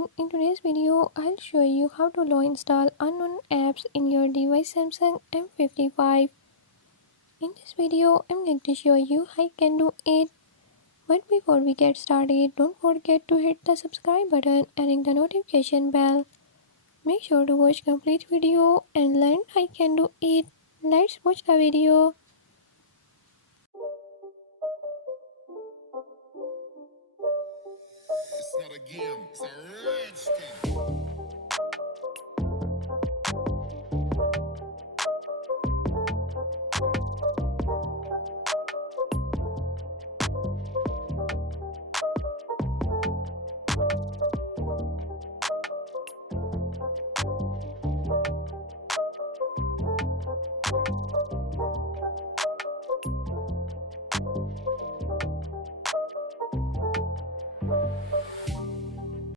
everyone, in today's video I'll show you how to low install unknown apps in your device Samsung M55. In this video I'm going to show you how you can do it. But before we get started, don't forget to hit the subscribe button and ring the notification bell. Make sure to watch complete video and learn how you can do it. Let's watch the video. It's not a game, it's a rich thing.